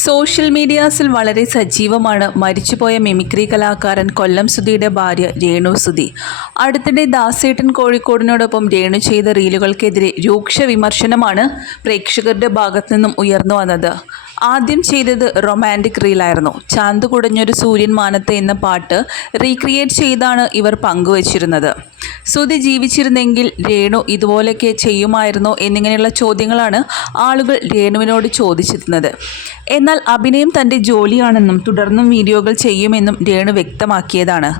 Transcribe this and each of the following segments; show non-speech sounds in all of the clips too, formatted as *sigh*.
Social മീഡിയാസിൽ വളരെ സജീവമാണ്. മരിച്ചുപോയ മിമിക്രി കലാകാരൻ കൊല്ലം സുധിയുടെ ഭാര്യ രേണു സുധി. അടുത്തിടെ ദാസേട്ടൻ കോഴിക്കോടിനോടൊപ്പം രേണു ചെയ്ത റീലുകൾക്കെതിരെ രൂക്ഷ വിമർശനമാണ് പ്രേക്ഷകരുടെ ഭാഗത്തു നിന്നും ഉയർന്നു വന്നത്. ആദ്യം ചെയ്തത് റൊമാന്റിക് റീലായിരുന്നു ചാന്ത് കുടഞ്ഞൊരു സൂര്യൻ മാനത്തെ എന്ന പാട്ട് റീക്രിയേറ്റ് ചെയ്താണ് ഇവർ പങ്കുവച്ചിരുന്നത്. സുതി ജീവിച്ചിരുന്നെങ്കിൽ രേണു ഇതുപോലെയൊക്കെ ചെയ്യുമായിരുന്നോ എന്നിങ്ങനെയുള്ള ചോദ്യങ്ങളാണ് ആളുകൾ രേണുവിനോട് ചോദിച്ചിരുന്നത്. എന്നാൽ അഭിനയം തന്റെ ജോലിയാണെന്നും തുടർന്നും വീഡിയോകൾ ചെയ്യുമെന്നും രേണു വ്യക്തമാക്കിയതാണ്.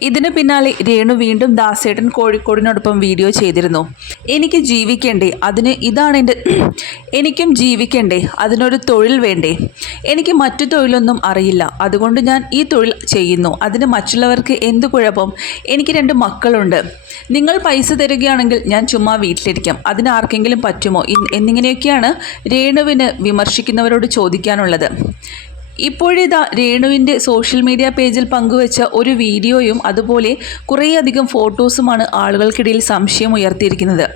ഇതിന് പിന്നാലെ രേണു വീണ്ടും ദാസേട്ടൻ കോഴിക്കോടിനോടൊപ്പം വീഡിയോ ചെയ്തിരുന്നു. എനിക്ക് ജീവിക്കണ്ടേ അതിന് ഇതാണ് എന്റെ *clears throat* എനിക്കും ജീവിക്കണ്ടേ അതിനൊരു തൊഴിൽ വേണ്ടേ? എനിക്ക് മറ്റു തൊഴിലൊന്നും അറിയില്ല. അതുകൊണ്ട് ഞാൻ ഈ തൊഴിൽ ചെയ്യുന്നു. അതിന് മറ്റുള്ളവർക്ക് എന്ത് കുഴപ്പം? എനിക്ക് രണ്ട് മക്കളുണ്ട്. നിങ്ങൾ പൈസ തരികയാണെങ്കിൽ ഞാൻ ചുമ്മാ വീട്ടിലിരിക്കാം. അതിന് ആർക്കെങ്കിലും പറ്റുമോ? എന്നിങ്ങനെയൊക്കെയാണ് രേണുവിന് വിമർശിക്കുന്നവരോട് ചോദിക്കാനുള്ളത്. ഇപ്പോഴിതാ രേണുവിന്റെ സോഷ്യൽ മീഡിയ പേജിൽ പങ്കുവച്ച ഒരു വീഡിയോയും അതുപോലെ കുറേയധികം ഫോട്ടോസുമാണ് ആളുകൾക്കിടയിൽ സംശയം ഉയർത്തിയിരിക്കുന്നത്.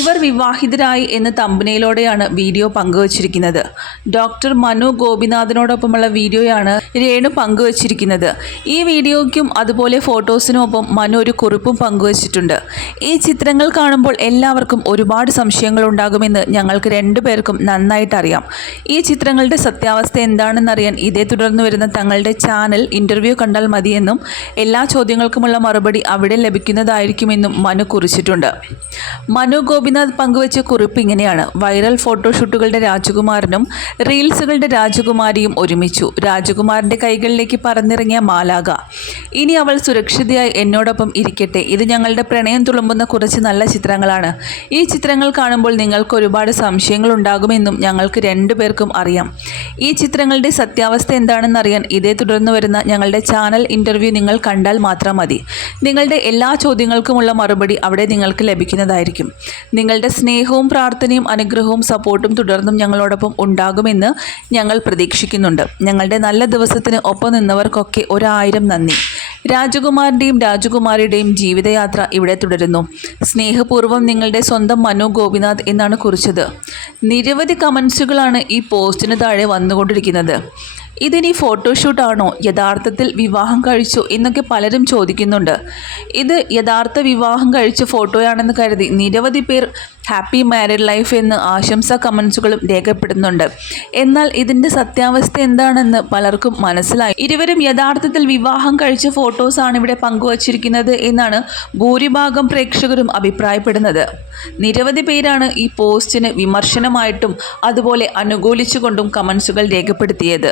ഇവർ വിവാഹിതരായി എന്ന തമ്പനയിലൂടെയാണ് വീഡിയോ പങ്കുവച്ചിരിക്കുന്നത്. ഡോക്ടർ മനു ഗോപിനാഥിനോടൊപ്പമുള്ള വീഡിയോയാണ് രേണു പങ്കുവച്ചിരിക്കുന്നത്. ഈ വീഡിയോയ്ക്കും അതുപോലെ ഫോട്ടോസിനൊപ്പം മനു ഒരു കുറിപ്പും പങ്കുവച്ചിട്ടുണ്ട്. ഈ ചിത്രങ്ങൾ കാണുമ്പോൾ എല്ലാവർക്കും ഒരുപാട് സംശയങ്ങൾ ഉണ്ടാകുമെന്ന് ഞങ്ങൾക്ക് രണ്ടുപേർക്കും നന്നായിട്ട് അറിയാം ഈ ചിത്രങ്ങളുടെ സത്യാവസ്ഥ എന്താണെന്നറിയാൻ ഇതേ തുടർന്ന് വരുന്ന തങ്ങളുടെ ചാനൽ ഇന്റർവ്യൂ കണ്ടാൽ മതിയെന്നും എല്ലാ ചോദ്യങ്ങൾക്കുമുള്ള മറുപടി അവിടെ ലഭിക്കുന്നതായിരിക്കുമെന്നും മനു കുറിച്ചിട്ടുണ്ട്. മനു ഗോപിനാഥ് പങ്കുവച്ച കുറിപ്പ് ഇങ്ങനെയാണ്. വൈറൽ ഫോട്ടോഷൂട്ടുകളുടെ രാജകുമാരനും റീൽസുകളുടെ രാജകുമാരിയും ഒരുമിച്ചു. രാജകുമാരന്റെ കൈകളിലേക്ക് പറന്നിറങ്ങിയ മാലാക ഇനി അവൾ സുരക്ഷിതയായി എന്നോടൊപ്പം ഇരിക്കട്ടെ. ഇത് ഞങ്ങളുടെ പ്രണയം തുളുമ്പുന്ന കുറച്ച് നല്ല ചിത്രങ്ങളാണ്. ഈ ചിത്രങ്ങൾ കാണുമ്പോൾ നിങ്ങൾക്ക് ഒരുപാട് സംശയങ്ങൾ ഉണ്ടാകുമെന്നും ഞങ്ങൾക്ക് രണ്ടുപേർക്കും അറിയാം. ഈ ചിത്രങ്ങളുടെ സത്യാവസ്ഥ എന്താണെന്ന് അറിയാൻ ഇതേ തുടർന്ന് വരുന്ന ഞങ്ങളുടെ ചാനൽ ഇന്റർവ്യൂ നിങ്ങൾ കണ്ടാൽ മാത്രം മതി. നിങ്ങളുടെ എല്ലാ ചോദ്യങ്ങൾക്കുമുള്ള മറുപടി അവിടെ നിങ്ങൾക്ക് ലഭിക്കുന്നതായിരിക്കും. നിങ്ങളുടെ സ്നേഹവും പ്രാർത്ഥനയും അനുഗ്രഹവും സപ്പോർട്ടും തുടർന്നും ഞങ്ങളോടൊപ്പം ഉണ്ടാകുമെന്ന് ഞങ്ങൾ പ്രതീക്ഷിക്കുന്നുണ്ട്. ഞങ്ങളുടെ നല്ല ദിവസത്തിന് ഒപ്പം നിന്നവർക്കൊക്കെ ഒരായിരം നന്ദി. രാജകുമാരന്റെയും രാജകുമാരിയുടെയും ജീവിതയാത്ര ഇവിടെ തുടരുന്നു. സ്നേഹപൂർവം നിങ്ങളുടെ സ്വന്തം മനു ഗോപിനാഥ് എന്നാണ് കുറിച്ചത്. നിരവധി കമൻസുകളാണ് ഈ പോസ്റ്റിന് താഴെ വന്നുകൊണ്ടിരിക്കുന്നത്. ഇതിനി ഫോട്ടോഷൂട്ടാണോ? യഥാർത്ഥത്തിൽ വിവാഹം കഴിച്ചു എന്നൊക്കെ പലരും ചോദിക്കുന്നുണ്ട്. ഇത് യഥാർത്ഥ വിവാഹം കഴിച്ച ഫോട്ടോയാണെന്ന് കരുതി നിരവധി പേർ ഹാപ്പി മാരീഡ് ലൈഫ് എന്ന് ആശംസാ കമൻസുകളും രേഖപ്പെടുന്നുണ്ട്. എന്നാൽ ഇതിന്റെ സത്യാവസ്ഥ എന്താണെന്ന് പലർക്കും മനസ്സിലായി. ഇരുവരും യഥാർത്ഥത്തിൽ വിവാഹം കഴിച്ച ഫോട്ടോസാണ് ഇവിടെ പങ്കുവച്ചിരിക്കുന്നത് എന്നാണ് ഭൂരിഭാഗം പ്രേക്ഷകരും അഭിപ്രായപ്പെടുന്നത്. നിരവധി പേരാണ് ഈ പോസ്റ്റിന് വിമർശനമായിട്ടും അതുപോലെ അനുകൂലിച്ചുകൊണ്ടും കമൻസുകൾ രേഖപ്പെടുത്തിയത്.